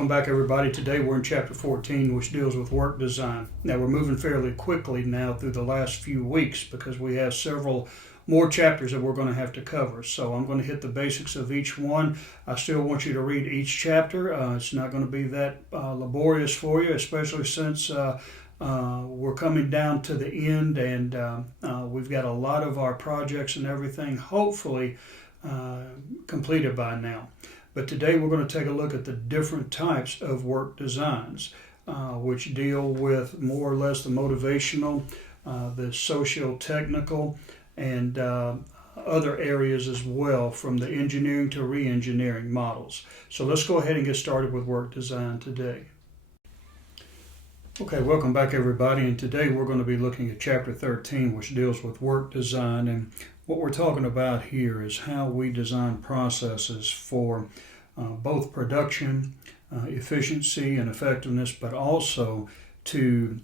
Welcome back, everybody. Today we're in chapter 14, which deals with work design. Now we're moving fairly quickly now through the last few weeks because we have several more chapters that we're going to have to cover. So I'm going to hit the basics of each one. I still want you to read each chapter. It's not going to be that laborious for you, especially since we're coming down to the end and we've got a lot of our projects and everything hopefully completed by now. But today we're going to take a look at the different types of work designs, which deal with more or less the motivational, the socio-technical, and other areas as well, from the engineering to re-engineering models. So let's go ahead and get started with work design today. Okay, welcome back, everybody, and today we're going to be looking at chapter 13, which deals with work design. And what we're talking about here is how we design processes for both production, efficiency and effectiveness, but also to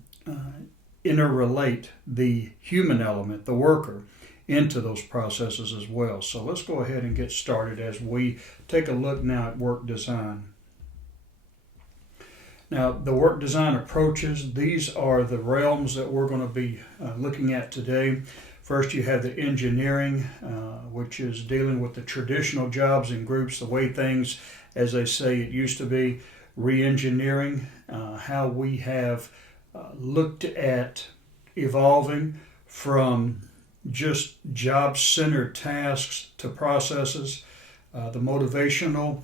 interrelate the human element, the worker, into those processes as well. So let's go ahead and get started as we take a look now at work design. Now, the work design approaches, these are the realms that we're going to be looking at today. First, you have the engineering, which is dealing with the traditional jobs and groups, the way things, as they say, it used to be. Re-engineering, how we have looked at evolving from just job-centered tasks to processes. The motivational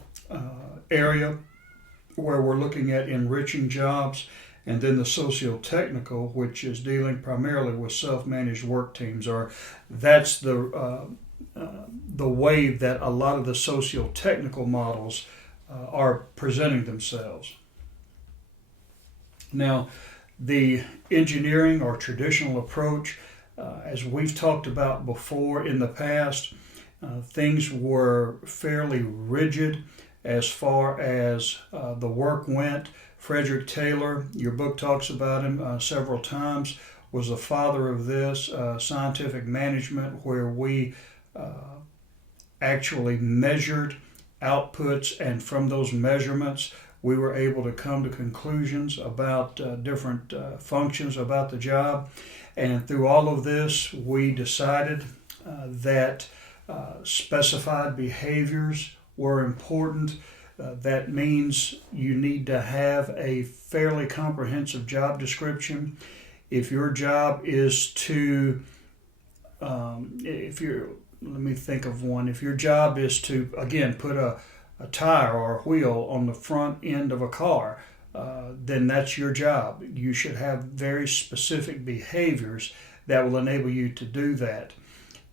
area, where we're looking at enriching jobs, and then the socio-technical, which is dealing primarily with self-managed work teams, or that's the way that a lot of the socio-technical models are presenting themselves. Now, the engineering or traditional approach, as we've talked about before in the past, things were fairly rigid as far as the work went. Frederick Taylor, your book talks about him several times, was the father of this scientific management, where we actually measured outputs, and from those measurements we were able to come to conclusions about different functions about the job. And through all of this, we decided that specified behaviors were important. That means you need to have a fairly comprehensive job description. If your job is to, if your job is to, again, put a tire or a wheel on the front end of a car, then that's your job. You should have very specific behaviors that will enable you to do that.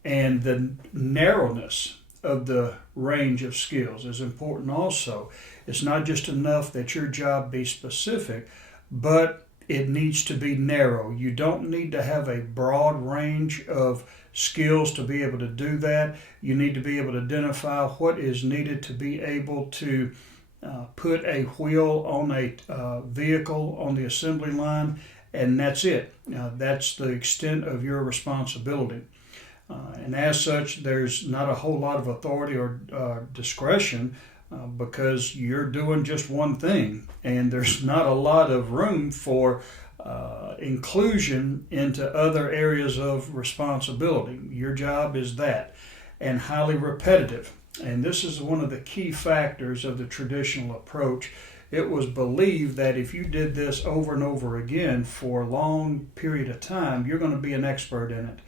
And the narrowness of the range of skills is important also. It's not just enough that your job be specific, but it needs to be narrow. You don't need to have a broad range of skills to be able to do that. You need to be able to identify what is needed to be able to put a wheel on a vehicle on the assembly line, and that's it. That's the extent of your responsibility. And as such, there's not a whole lot of authority or discretion because you're doing just one thing, and there's not a lot of room for inclusion into other areas of responsibility. Your job is that, and highly repetitive. And this is one of the key factors of the traditional approach. It was believed that if you did this over and over again for a long period of time, you're going to be an expert in it.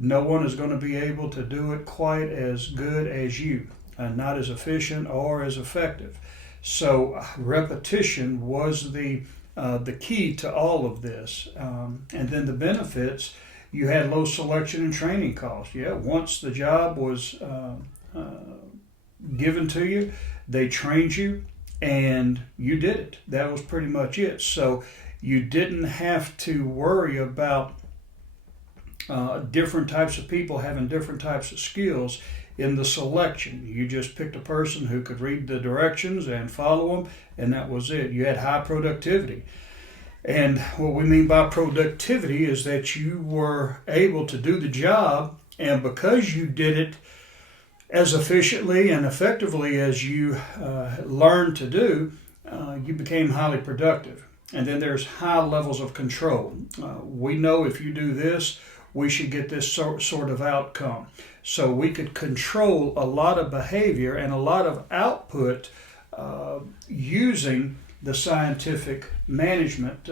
No one is going to be able to do it quite as good as you, and not as efficient or as effective. So repetition was the key to all of this. And then the benefits, you had low selection and training costs. Yeah, once the job was given to you, they trained you, and you did it. That was pretty much it. So you didn't have to worry about different types of people having different types of skills in the selection. You just picked a person who could read the directions and follow them, and that was it. You had high productivity. And what we mean by productivity is that you were able to do the job, and because you did it as efficiently and effectively as you learned to do, you became highly productive. And then there's high levels of control. We know if you do this, we should get this sort of outcome. So we could control a lot of behavior and a lot of output using the scientific management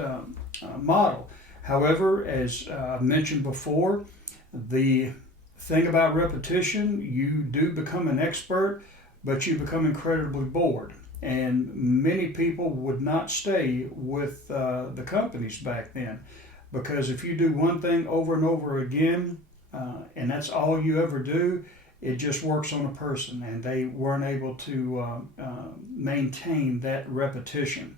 model. However, as I mentioned before, the thing about repetition, you do become an expert, but you become incredibly bored. And many people would not stay with the companies back then, because if you do one thing over and over again, and that's all you ever do, it just works on a person, and they weren't able to maintain that repetition.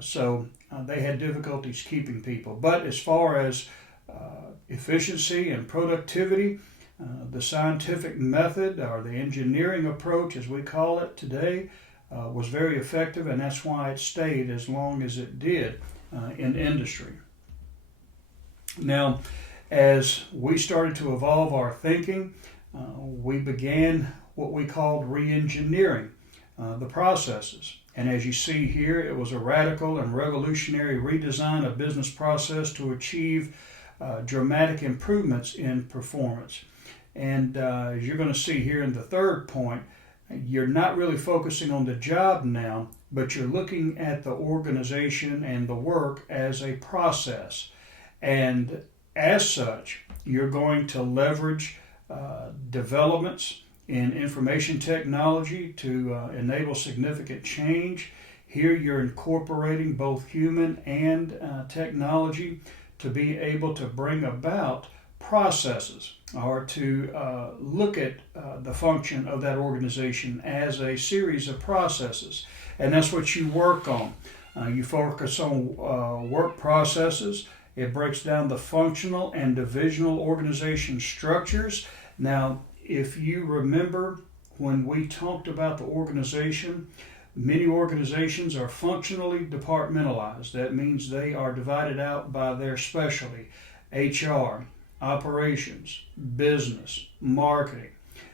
So they had difficulties keeping people. But as far as efficiency and productivity, the scientific method, or the engineering approach as we call it today, was very effective, and that's why it stayed as long as it did in industry. Now, as we started to evolve our thinking, we began what we called re-engineering the processes. And as you see here, it was a radical and revolutionary redesign of business process to achieve dramatic improvements in performance. And as you're going to see here in the third point, you're not really focusing on the job now, but you're looking at the organization and the work as a process. And as such, you're going to leverage developments in information technology to enable significant change. Here you're incorporating both human and technology to be able to bring about processes, or to look at the function of that organization as a series of processes. And that's what you work on. You focus on work processes. It breaks down the functional and divisional organization structures. Now, if you remember when we talked about the organization, many organizations are functionally departmentalized. That means they are divided out by their specialty: HR, operations, business, marketing.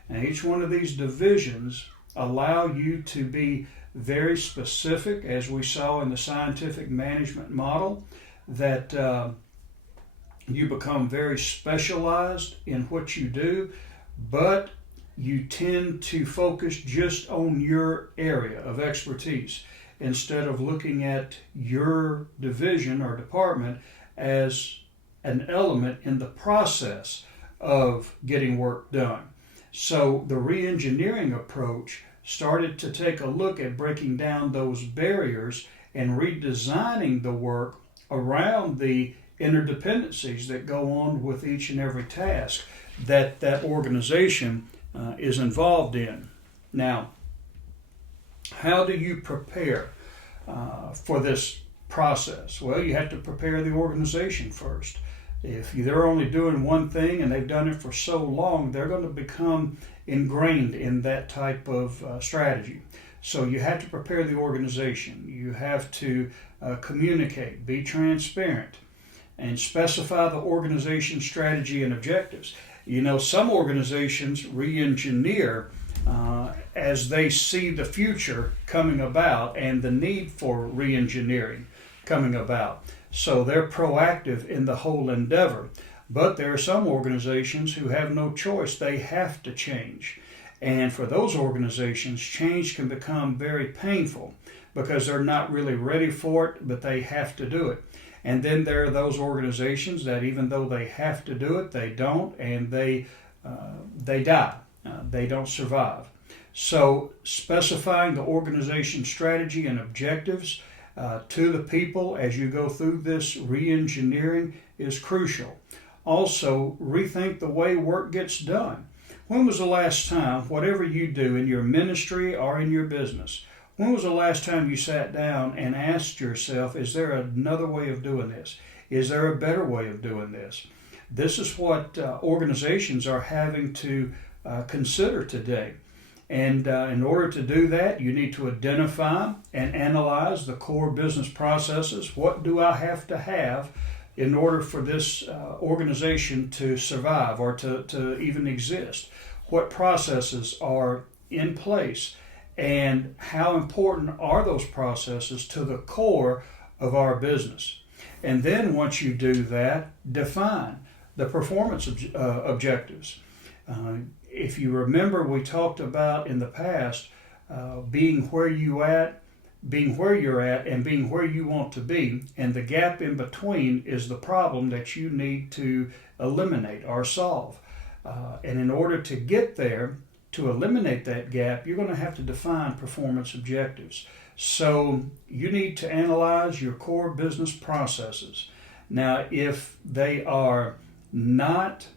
And each one of these divisions allow you to be very specific, as we saw in the scientific management model, that you become very specialized in what you do, but you tend to focus just on your area of expertise instead of looking at your division or department as an element in the process of getting work done. So the re-engineering approach started to take a look at breaking down those barriers and redesigning the work around the interdependencies that go on with each and every task that that organization is involved in. Now, how do you prepare for this process? Well, you have to prepare the organization first. If they're only doing one thing and they've done it for so long, they're going to become ingrained in that type of strategy. So you have to prepare the organization. You have to communicate, be transparent, and specify the organization strategy and objectives. You know, some organizations re-engineer as they see the future coming about and the need for re-engineering coming about. So they're proactive in the whole endeavor. But there are some organizations who have no choice. They have to change. And for those organizations, change can become very painful because they're not really ready for it, but they have to do it. And then there are those organizations that even though they have to do it, they don't, and they die. They don't survive. So specifying the organization strategy and objectives to the people as you go through this re-engineering is crucial. Also, rethink the way work gets done. When was the last time, whatever you do in your ministry or in your business, when was the last time you sat down and asked yourself, is there another way of doing this? Is there a better way of doing this? This is what organizations are having to consider today. And in order to do that, you need to identify and analyze the core business processes. What do I have to have in order for this organization to survive or to even exist? What processes are in place? and how important are those processes to the core of our business. And then once you do that, define the performance objectives. If you remember, we talked about in the past being where you're at, and being where you want to be, and the gap in between is the problem that you need to eliminate or solve. And in order to get there, to eliminate that gap, you're going to have to define performance objectives. So you need to analyze your core business processes. Now, if they are not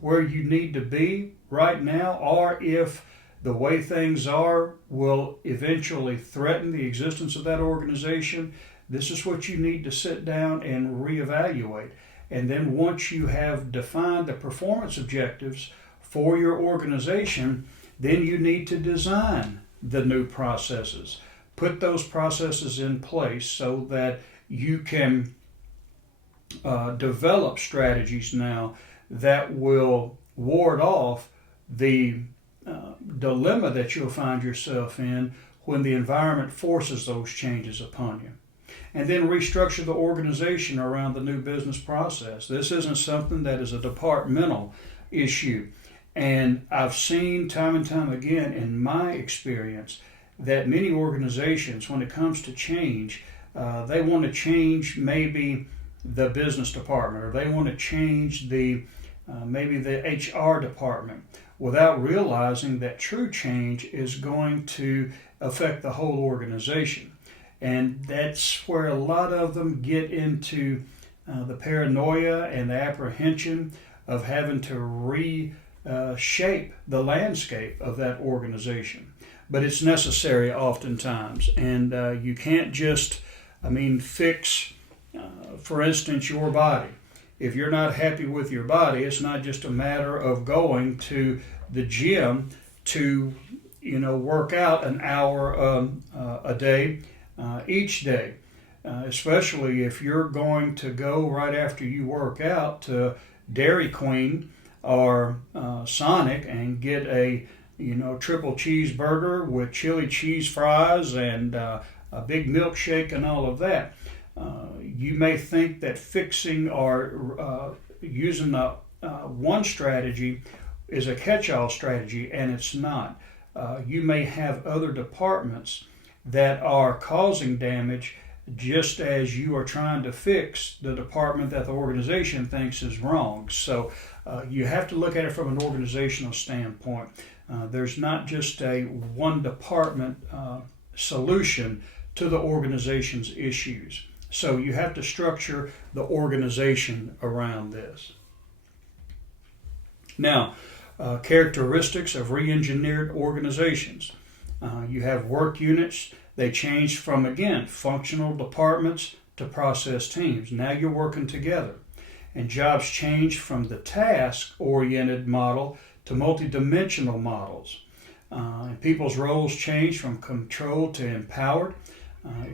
where you need to be right now, or if the way things are will eventually threaten the existence of that organization, this is what you need to sit down and reevaluate. And then once you have defined the performance objectives for your organization, then you need to design the new processes. Put those processes in place so that you can develop strategies now that will ward off the dilemma that you'll find yourself in when the environment forces those changes upon you. And then restructure the organization around the new business process. This isn't something that is a departmental issue. And I've seen time and time again in my experience that many organizations, when it comes to change, they want to change maybe the business department, or they want to change maybe the HR department, without realizing that true change is going to affect the whole organization. And that's where a lot of them get into the paranoia and the apprehension of having to reshape the landscape of that organization. But it's necessary oftentimes, and you can't just, fix, for instance, your body. If you're not happy with your body, it's not just a matter of going to the gym to, work out an hour a day, each day. Especially if you're going to go right after you work out to Dairy Queen or Sonic and get a triple cheeseburger with chili cheese fries and a big milkshake and all of that. You may think that fixing or using one strategy is a catch-all strategy, and it's not. You may have other departments that are causing damage just as you are trying to fix the department that the organization thinks is wrong. So you have to look at it from an organizational standpoint. There's not just a one department solution to the organization's issues. So you have to structure the organization around this. Now, characteristics of re-engineered organizations. You have work units. They change from, again, functional departments to process teams. Now you're working together. And jobs change from the task-oriented model to multidimensional models. And people's roles change from controlled to empowered.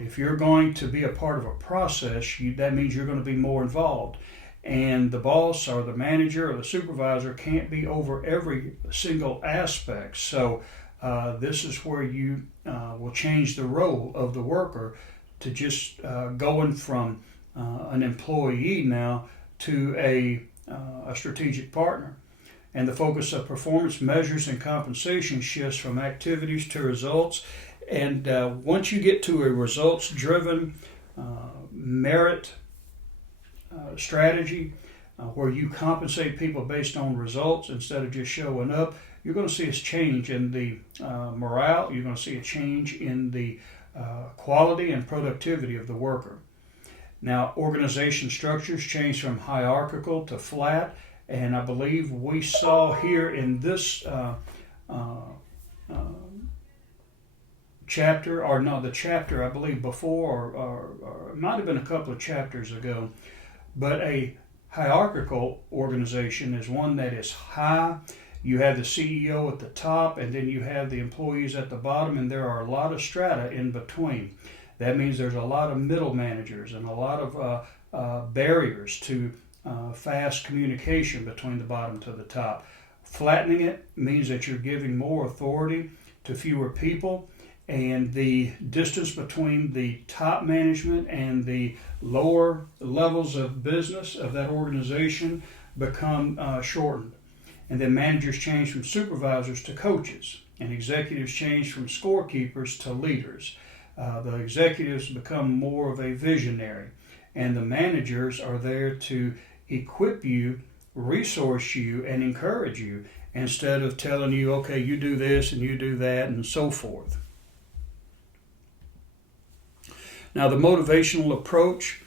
If you're going to be a part of a process, that means you're going to be more involved. And the boss or the manager or the supervisor can't be over every single aspect. So this is where you will change the role of the worker to just going from an employee now to a strategic partner. And the focus of performance measures and compensation shifts from activities to results. And once you get to a results-driven merit strategy where you compensate people based on results instead of just showing up, you're going to see a change in the morale. You're going to see a change in the quality and productivity of the worker. Now, organization structures change from hierarchical to flat, and I believe we saw here in this chapter, or no, the chapter I believe before, or it might have been a couple of chapters ago, but a hierarchical organization is one that is high. You have the CEO at the top, and then you have the employees at the bottom, and there are a lot of strata in between. That means there's a lot of middle managers and a lot of barriers to fast communication between the bottom to the top. Flattening it means that you're giving more authority to fewer people, and the distance between the top management and the lower levels of business of that organization become shortened. And then managers change from supervisors to coaches, and executives change from scorekeepers to leaders. The executives become more of a visionary, and the managers are there to equip you, resource you, and encourage you, instead of telling you, okay, you do this and you do that and so forth. Now, the motivational approach,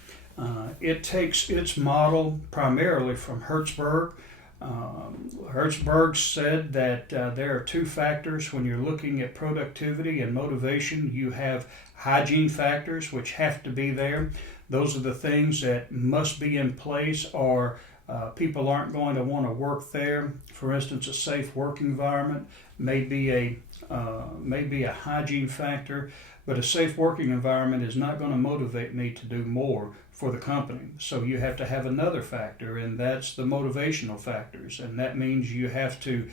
it takes its model primarily from Hertzberg. Hertzberg said that there are two factors when you're looking at productivity and motivation. You have hygiene factors, which have to be there. Those are the things that must be in place, or people aren't going to want to work there. For instance, a safe work environment may be a hygiene factor, but a safe working environment is not going to motivate me to do more for the company. So you have to have another factor, and that's the motivational factors. And that means you have to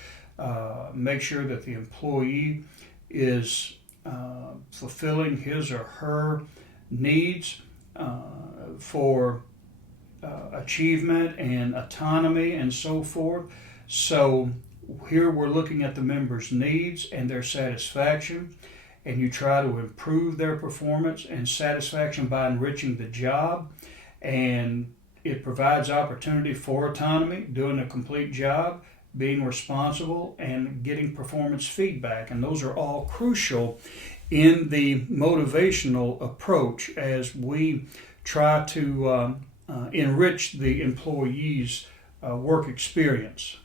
make sure that the employee is fulfilling his or her needs for achievement and autonomy and so forth. So here we're looking at the members' needs and their satisfaction, and you try to improve their performance and satisfaction by enriching the job, and it provides opportunity for autonomy, doing a complete job, being responsible, and getting performance feedback. And those are all crucial in the motivational approach as we try to enrich the employee's work experience.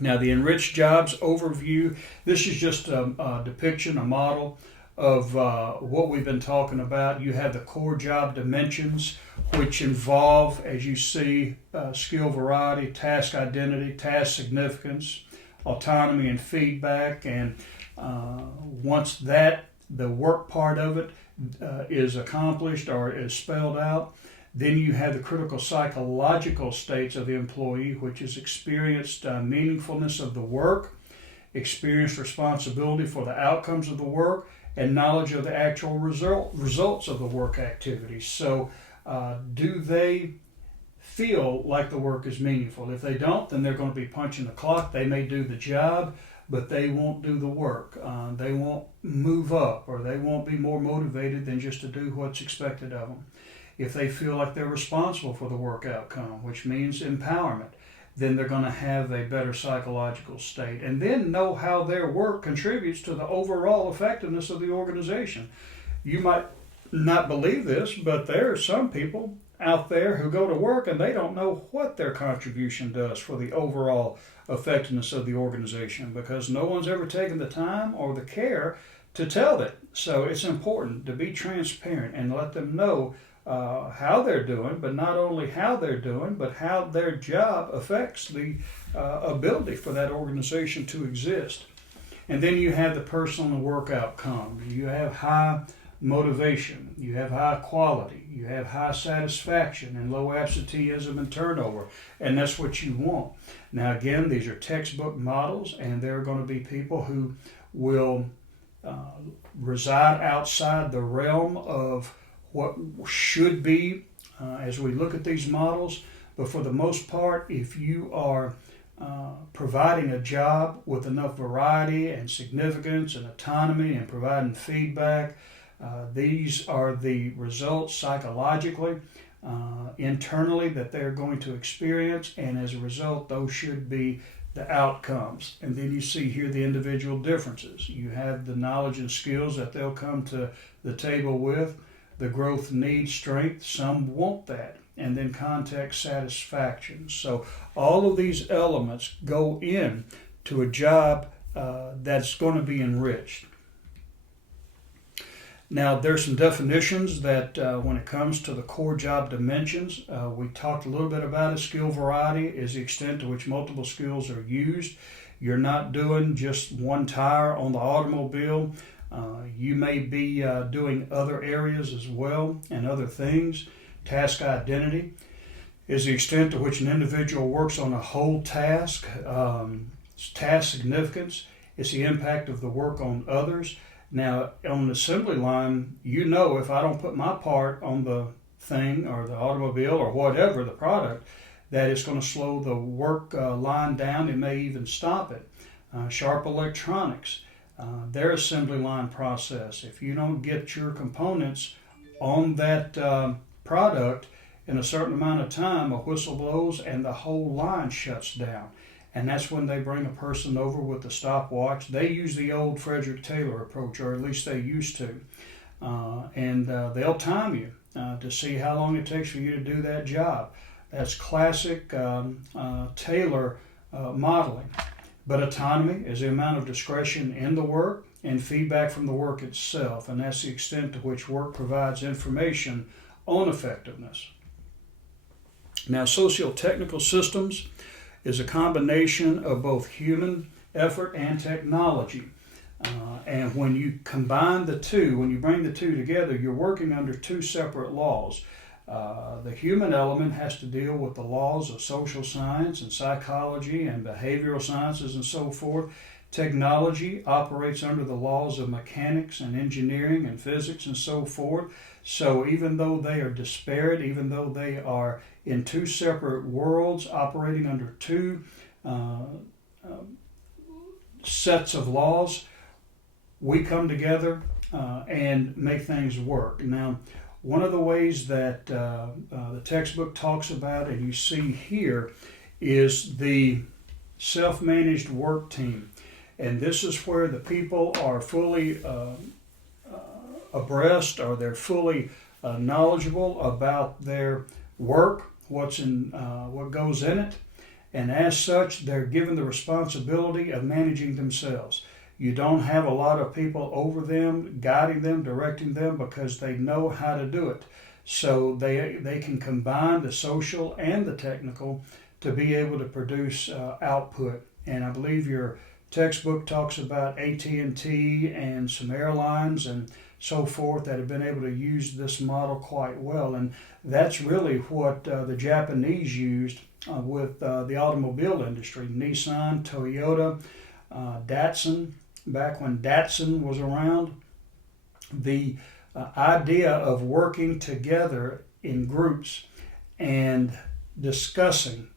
Now, the Enriched Jobs overview, this is just a depiction, a model of what we've been talking about. You have the core job dimensions, which involve, as you see, skill variety, task identity, task significance, autonomy and feedback. And once that, the work part of it is accomplished or is spelled out, then you have the critical psychological states of the employee, which is experienced meaningfulness of the work, experienced responsibility for the outcomes of the work, and knowledge of the actual results of the work activity. So do they feel like the work is meaningful? If they don't, then they're going to be punching the clock. They may do the job, but they won't do the work. They won't move up, or they won't be more motivated than just to do what's expected of them. If they feel like they're responsible for the work outcome, which means empowerment, then they're going to have a better psychological state, and then know how their work contributes to the overall effectiveness of the organization. You might not believe this, but there are some people out there who go to work and they don't know what their contribution does for the overall effectiveness of the organization, because no one's ever taken the time or the care to tell it. So it's important to be transparent and let them know how they're doing, but not only how they're doing, but how their job affects the ability for that organization to exist. And then you have the personal and work outcome. You have high motivation, you have high quality, you have high satisfaction and low absenteeism and turnover, and that's what you want. Now again, these are textbook models, and there are going to be people who will reside outside the realm of what should be as we look at these models. But for the most part, if you are providing a job with enough variety and significance and autonomy and providing feedback, these are the results psychologically, internally, that they're going to experience, and as a result, those should be the outcomes. And then you see here the individual differences. You have the knowledge and skills that they'll come to the table with, the growth need, strength, some want that, and then context, satisfaction. So all of these elements go in to a job that's going to be enriched. Now, there's some definitions that when it comes to the core job dimensions, we talked a little bit about it. Skill variety is the extent to which multiple skills are used. You're not doing just one tire on the automobile. You may be doing other areas as well and other things. Task identity is the extent to which an individual works on a whole task. Task significance It's the impact of the work on others. Now, on the assembly line, if I don't put my part on the thing or the automobile or whatever, the product, that it's going to slow the work line down. It may even stop it. Sharp Electronics, their assembly line process. If you don't get your components on that product in a certain amount of time, a whistle blows and the whole line shuts down. And that's when they bring a person over with the stopwatch. They use the old Frederick Taylor approach, or at least they used to. And they'll time you to see how long it takes for you to do that job. That's classic Taylor modeling. But autonomy is the amount of discretion in the work and feedback from the work itself, and that's the extent to which work provides information on effectiveness. Now, socio-technical systems is a combination of both human effort and technology. And when you combine the two, when you bring the two together, you're working under two separate laws. The human element has to deal with the laws of social science and psychology and behavioral sciences and so forth. Technology operates under the laws of mechanics and engineering and physics and so forth. So even though they are disparate, even though they are in two separate worlds operating under two sets of laws, we come together and make things work. Now, one of the ways that the textbook talks about, and you see here, is the self-managed work team. And this is where the people are fully abreast, or they're fully knowledgeable about their work, what goes in it, and as such, they're given the responsibility of managing themselves. You don't have a lot of people over them, guiding them, directing them, because they know how to do it. So they can combine the social and the technical to be able to produce output. And I believe your textbook talks about AT&T and some airlines and so forth that have been able to use this model quite well. And that's really what the Japanese used with the automobile industry. Nissan, Toyota, Datsun. Back when Datsun was around, the idea of working together in groups and discussing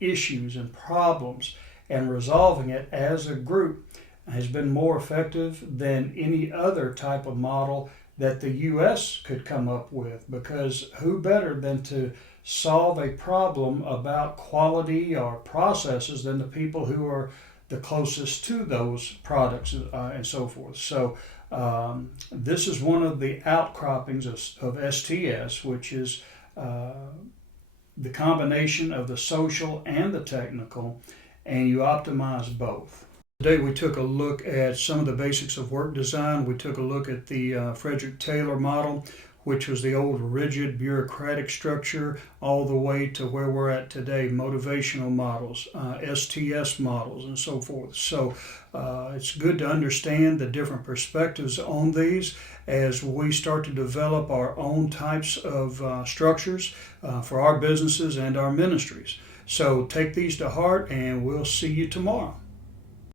issues and problems and resolving it as a group has been more effective than any other type of model that the U.S. could come up with, because who better than to solve a problem about quality or processes than the people who are the closest to those products and so forth. So this is one of the outcroppings of STS, which is the combination of the social and the technical, and you optimize both. Today we took a look at some of the basics of work design. We took a look at the Frederick Taylor model, which was the old rigid bureaucratic structure, all the way to where we're at today, motivational models, STS models, and so forth. So it's good to understand the different perspectives on these as we start to develop our own types of structures for our businesses and our ministries. So take these to heart, and we'll see you tomorrow.